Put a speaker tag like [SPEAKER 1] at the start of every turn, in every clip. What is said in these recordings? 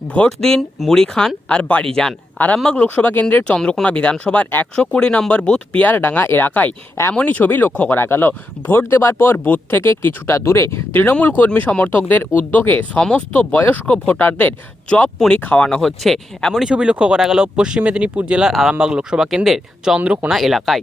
[SPEAKER 1] Vote দিন মুড়ি খান আর বাড়ি যান। আরামবাগ লোকসভা কেন্দ্রের চন্দ্রকোনা বিধানসভার একশো কুড়ি নম্বর বুথ পিয়ারডাঙ্গা এলাকায় এমনই ছবি লক্ষ্য করা গেল। ভোট দেবার পর বুথ থেকে কিছুটা দূরে তৃণমূল কর্মী সমর্থকদের উদ্যোগে সমস্ত বয়স্ক ভোটারদের চপ মুড়ি খাওয়ানো হচ্ছে। এমনই ছবি লক্ষ্য করা গেল পশ্চিম মেদিনীপুর জেলার আরামবাগ লোকসভা কেন্দ্রের চন্দ্রকোনা এলাকায়।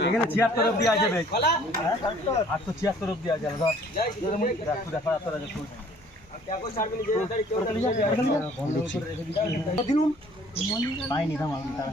[SPEAKER 2] এখানে ছিয়াত্তর অব্দি আছে ভাই। আটশো ছিয়াত্তর অব্দি আছে দেখা যাত্তর আছে ফুল পাইনি দাম তারা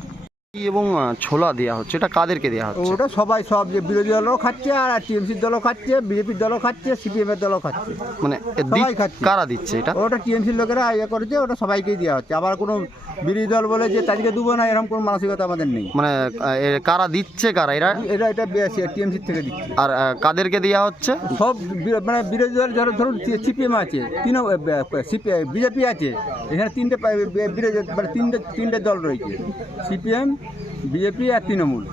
[SPEAKER 3] এবং ছোলা দেওয়া হচ্ছে? এটা কাদেরকে দেওয়া হচ্ছে?
[SPEAKER 4] ওটা সবাই সব যে বিরোধী দলও খাচ্ছে আর টিএমসির দলও খাচ্ছে বিজেপির দলও খাচ্ছে সিপিএম এর দলও খাচ্ছে।
[SPEAKER 3] মানে
[SPEAKER 4] সবাই খাচ্ছে।
[SPEAKER 3] কারা দিচ্ছে এটা?
[SPEAKER 4] ওটা টিএমসির লোকেরা ইয়ে করেছে ওটা সবাইকেই দেওয়া হচ্ছে। আবার কোনো বিরোধী দল বলে যে তাদেরকে দেবো না এরকম কোনো মানসিকতা আমাদের নেই।
[SPEAKER 3] মানে কারা দিচ্ছে কারা? এরা?
[SPEAKER 4] এটা এটা টিএমসির থেকে দিচ্ছে।
[SPEAKER 3] আর কাদেরকে দেওয়া হচ্ছে?
[SPEAKER 4] সব মানে বিরোধী দল ধরো ধরুন সিপিএম আছে তিন বিজেপি আছে এখানে তিনটে বিরোধী মানে তিনটে তিনটে দল রয়েছে। সিপিএম বিজেপি আর তৃণমূল।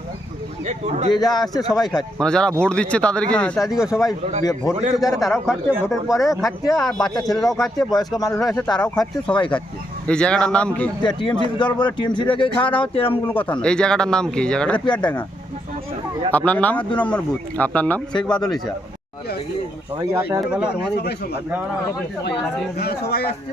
[SPEAKER 4] যে যা আসছে সবাই খাচ্ছে।
[SPEAKER 3] মানে যারা ভোট দিচ্ছে তাদেরকে
[SPEAKER 4] হ্যাঁ? তাদেরকে সবাই ভোট দিচ্ছে যারা তারাও খাচ্ছে ভোটের পরে খাচ্ছে আর বাচ্চা ছেলেরাও খাচ্ছে বয়স্ক মানুষরা আছে তারাও খাচ্ছে সবাই খাচ্ছে।
[SPEAKER 3] এই জায়গাটার নাম কি?
[SPEAKER 4] টিএমসি দল বলে টিএমসি রেখেই খাওয়ানো হচ্ছে এরকম কোনো কথা নয়
[SPEAKER 3] এই জায়গাটার নাম কি? এই জায়গাটা
[SPEAKER 4] পিয়ারডাঙ্গা।
[SPEAKER 3] আপনার নাম?
[SPEAKER 4] দু নম্বর বুথ।
[SPEAKER 3] আপনার নাম?
[SPEAKER 4] শেখ বাদল ইসা। সবাই আসছে।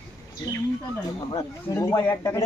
[SPEAKER 2] আছে ফুল পাইনি দাম আমি তারা মোবাইল এক টাকা